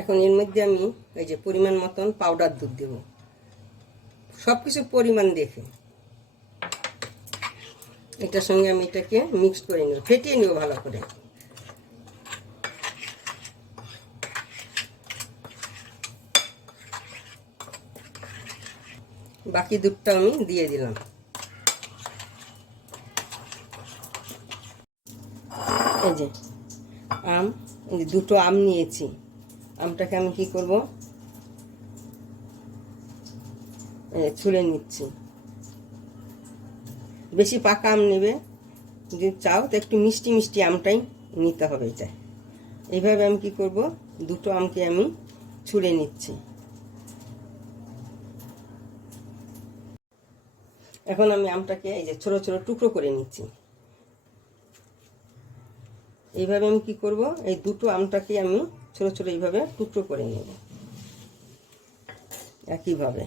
এখন এর মধ্যে আমি এই যে পরিমাণ মতন পাউডার দুধ দেব, সব কিছু পরিমাণ দেখে। এটার সঙ্গে আমি এটাকে মিক্স করে নেব, ফেটিয়ে নেব ভালো করে। বাকি দুধটা আমি দিয়ে দিলাম। এই যে আম, এই যে দুটো আম নিয়েছি, আমটাকে আমি কি করব, ছুলে নিচ্ছি। বেশি পাকা আম নেবে যদি চাও, তো একটু মিষ্টি মিষ্টি আমটাই নিতে হবে। এটা এইভাবে আমি কি করব, দুটো আমকে আমি ছুলে নিচ্ছি। এখন আমি আমটাকে এই যে ছোট ছোট টুকরো করে নিচ্ছি। এইভাবে আমি কি করব, এই দুটো আমটাকে আমি ছোট ছোট এইভাবে টুকরো করে নেব একইভাবে।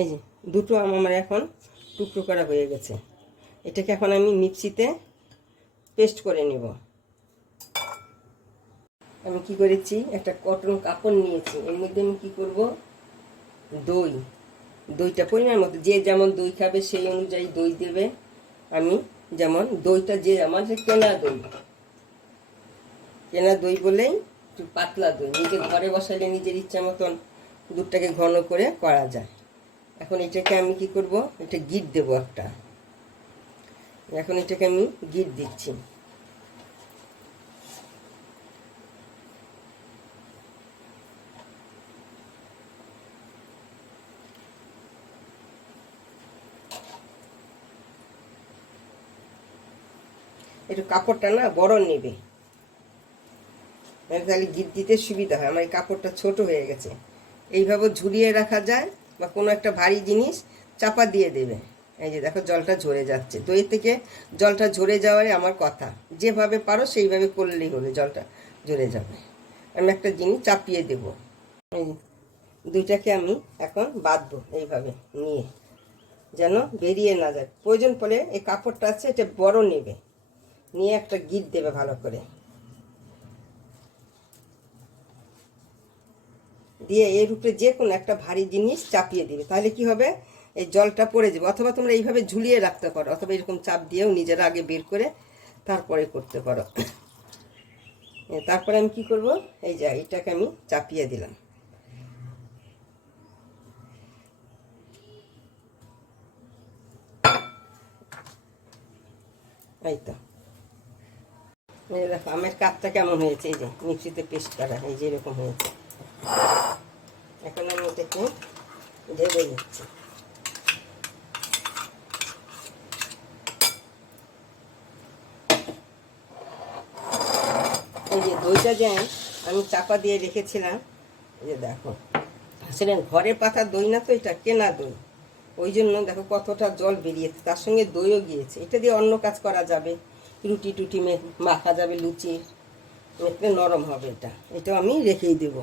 এই যে দুটো আম আমার এখন টুকরো করা হয়ে গেছে। এটাকে এখন আমি মিক্সিতে পেস্ট করে নেব। আমি কি করেছি, একটা কটন কাপড় নিয়েছি, এর মধ্যে আমি কি করব, দইটা পরিমাণ মতো, যে যেমন দই খাবে সেই অনুযায়ী দই দেবে। আমি যেমন দইটা, যে আমার যে কেনা দই বলেই একটু পাতলা দই, নিজে ঘরে বসালে নিজের ইচ্ছা মতন দুধটাকে ঘন করে করা যায়। এখন এটাকে আমি কি করব, এটা গিট দেবো একটা। এখন এটাকে আমি গিট দিচ্ছি। একটু কাপড়টা না বড় নেবে, তাহলে গিট দিতে সুবিধা হয়। আমার এই কাপড়টা ছোট হয়ে গেছে। এইভাবে ঝুলিয়ে রাখা যায়, বা কোনো একটা ভারী জিনিস চাপা দিয়ে দেবে। এই যে দেখো জলটা ঝরে যাচ্ছে, দই থেকে জলটা ঝরে যাওয়ারই আমার কথা। যেভাবে পারো সেইভাবে করলেই হলো, জলটা ঝরে যাবে। আমি একটা জিনিস চাপিয়ে দেব। এই দুইটাকে আমি এখন বাঁধবো এইভাবে নিয়ে, যেন বেরিয়ে না যায়। প্রয়োজন পড়লে এই কাপড়টা আছে, এটা বড় নেবে, নিয়ে একটা গিট দেবে ভালো করে, দিয়ে এর উপরে যে কোনো একটা ভারী জিনিস চাপিয়ে দিবে। তাহলে কি হবে, এই জলটা পড়ে যাবে। অথবা তোমরা এইভাবে ঝুলিয়ে রাখতে পারো, অথবা এরকম চাপ দিয়েও নিজেরা আগে বের করে তারপরে করতে পারো। তারপরে আমি কি করব, এই যে এটাকে আমি চাপিয়ে দিলাম। এই তো দেখো আমের কাপটা কেমন হয়েছে, এই যে মিক্সিতে পেস্ট করা, এই যে এরকম হয়েছে। এখন আমি এটাকে ঢেলে নিচ্ছি। এই যে দইটা যে আমি চাপা দিয়ে রেখেছিলাম, এই যে দেখো, আসলে ঘরে পাতা দই না তো, এটা কেনা দই। ওই জন্য দেখো কতটা জল বেরিয়েছে, তার সঙ্গে দইও গিয়েছে। এটা দিয়ে অন্য কাজ করা যাবে, রুটি টুটি মাখা যাবে, লুচি মেখলে নরম হবে। এটাও আমি রেখেই দেব।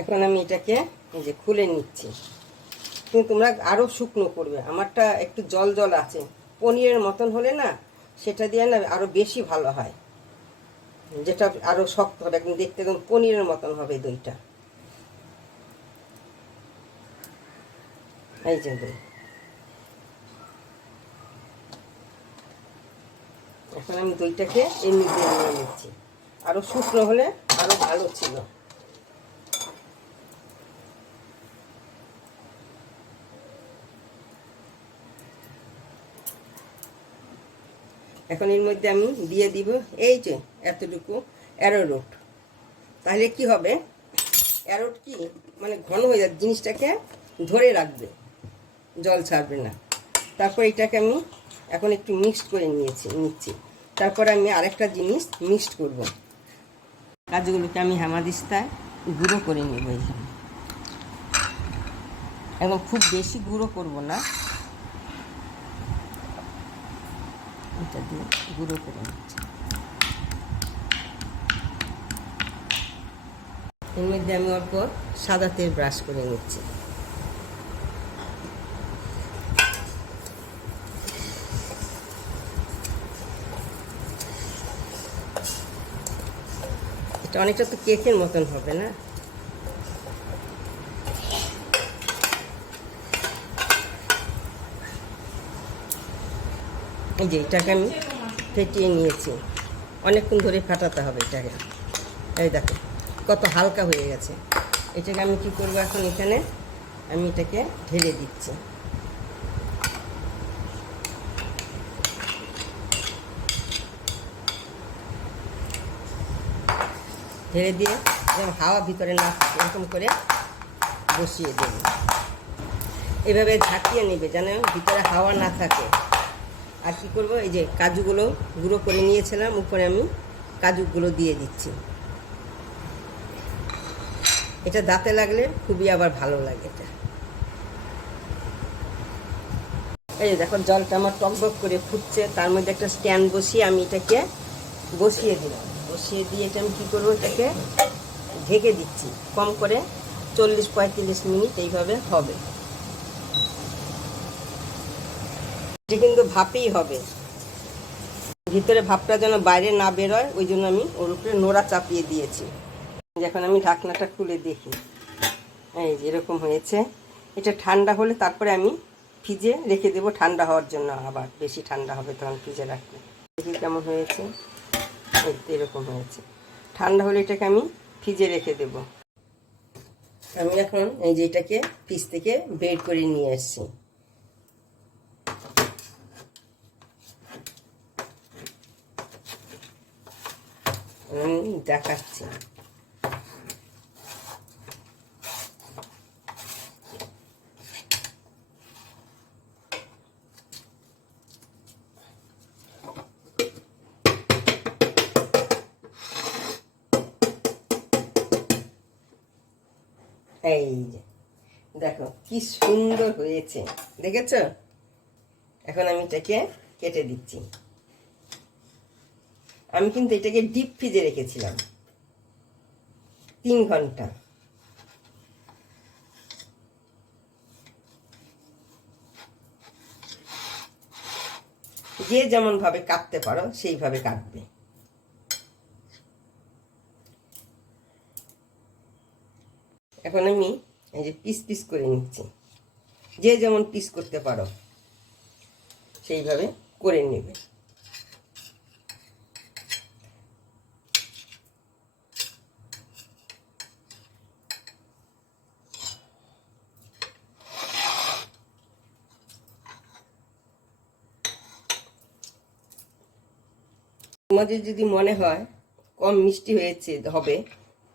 এখন আমি এটাকে এই যে খুলে নিচ্ছি। কিন্তু তোমরা আরও শুকনো করবে, আমারটা একটু জল জল আছে, পনিরের মতন হলে না সেটা দিয়ে না আরও বেশি ভালো হয়, যেটা আরও শক্ত হবে, একদম দেখতে একদম পনিরের মতন হবে দইটা। এই যে দই, এখন আমি দইটাকে এমনি দিয়ে নিয়ে নিচ্ছি। আরও শুকনো হলে আরও ভালো ছিল। এখন এর মধ্যে আমি দিয়ে দিব এই যে এতটুকু অ্যারোরুট। তাহলে কি হবে, অ্যারোট কি মানে ঘন হয়ে যাবে, জিনিসটাকে ধরে রাখবে, জল ছাড়বে না। তারপর এটাকে আমি এখন একটু মিক্সড করে নিচ্ছি। তারপরে আমি আরেকটা জিনিস মিক্সড করব। কাজগুলোকে আমি হামাদিস্তায় গুঁড়ো করে নেব। এইখানে একদম খুব বেশি গুঁড়ো করব না, এটা দিয়ে গুঁড়ো করে নিচ্ছি। এর মধ্যে আমি অল্প সাদা তেল ব্রাশ করে নিচ্ছি। এটা অনেকটা তো কেকের মতন হবে না, এই যে এটাকে আমি ফেটিয়ে নিয়েছি, অনেকক্ষণ ধরে ফাটাতে হবে এটাকে। এই দেখো কত হালকা হয়ে গেছে। এটাকে আমি কি করব এখন, এখানে আমি এটাকে ঢেলে দিচ্ছি। ঢেলে দিয়ে যেন হাওয়া ভিতরে না থাকে এরকম করে বসিয়ে দেব। এভাবে ঝাঁকিয়ে নেবে যেন ভিতরে হাওয়া না থাকে। আর কি করব, এই যে কাজুগুলো গুঁড়ো করে নিয়েছিলাম, উপরে আমি কাজুগুলো দিয়ে দিচ্ছি। এটা দাঁতে লাগলে খুবই আবার ভালো লাগে এটা। এই যে দেখো জলটা আমার টকবক করে ফুটছে, তার মধ্যে একটা স্ট্যান্ড বসিয়ে আমি এটাকে বসিয়ে দিলাম। বসিয়ে দিয়ে এটা আমি কী করবো, এটাকে ঢেকে দিচ্ছি কম করে 40-45 মিনিট এইভাবে হবে। এটা কিন্তু ভাপেই হবে, ভিতরে ভাপটা যেন বাইরে না বেরোয়, ওই জন্য আমি ওর উপরে নোড়া চাপিয়ে দিয়েছি। এখন আমি ঢাকনাটা খুলে দেখি, এই যে এরকম হয়েছে। এটা ঠান্ডা হলে তারপরে আমি ফ্রিজে রেখে দেবো ঠান্ডা হওয়ার জন্য, আবার বেশি ঠান্ডা হবে তখন ফ্রিজে রাখলে। দেখি কেমন হয়েছে, এরকম হয়েছে। ঠান্ডা হলে এটাকে আমি ফ্রিজে রেখে দেব। আমি এখন এই যে এটাকে ফ্রিজ থেকে বের করে নিয়ে আসছি। আমি দেখাচ্ছি। এই যে দেখো কি সুন্দর হয়েছে, দেখেছ? এখন আমি এটাকে কেটে দিচ্ছি। আমি কিন্তু এটাকে ডিপ ফ্রিজে রেখেছিলাম 3 ঘন্টা। যে যেমন ভাবে কাটতে পারো সেইভাবে কাটবে। এখন আমি এই যে পিস পিস করে নিচ্ছি, যে যেমন পিস করতে পারো সেইভাবে করে নেবে। তোমাদের যদি মনে হয় কম মিষ্টি হয়েছে হবে,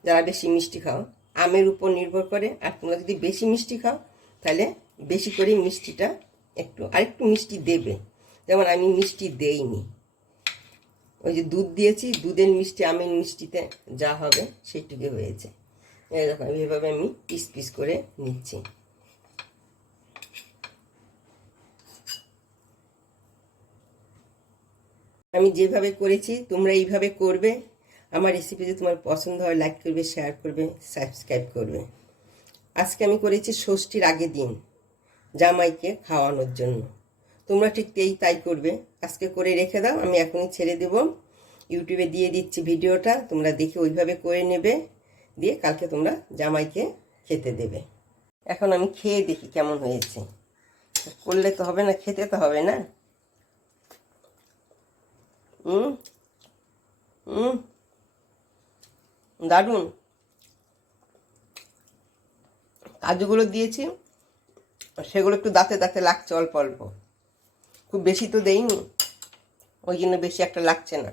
যারা বেশি মিষ্টি খাও, আমের উপর নির্ভর করে। আর তোমরা যদি বেশি মিষ্টি খাও তাহলে বেশি করে মিষ্টিটা আরেকটু মিষ্টি দেবে। যেমন আমি মিষ্টি দেইনি, ওই যে দুধ দিয়েছি, দুধের মিষ্টি আমের মিষ্টিতে যা হবে সেইটুকু হয়েছে। এরকম এইভাবে আমি পিস পিস করে নিচ্ছি। আমি যেভাবে করেছি তোমরা এইভাবে করবে। আমার রেসিপি যদি তোমার পছন্দ হয় লাইক করবে, শেয়ার করবে, সাবস্ক্রাইব করবে। আজকে আমি করেছি ষষ্ঠীর আগের দিন জামাইকে খাওয়ানোর জন্য। তোমরা ঠিক তাই করবে। আজকে করে রেখে দাও, আমি এখনই ছেড়ে দেব। ইউটিউবে দিয়ে দিচ্ছি ভিডিওটা, তোমরা দেখে ওইভাবে করে নেবে, দিয়ে কালকে তোমরা জামাইকে খেতে দেবে। এখন আমি খেয়ে দেখি কেমন হয়েছে। করলে তো হবে না, খেতে তো হবে না। দারুণ। কাজুগুলো দিয়েছি, সেগুলো একটু দাঁতে দাঁতে লাগছে অল্প অল্প, খুব বেশি তো দেইনি, ওই জন্য বেশি একটা লাগছে না।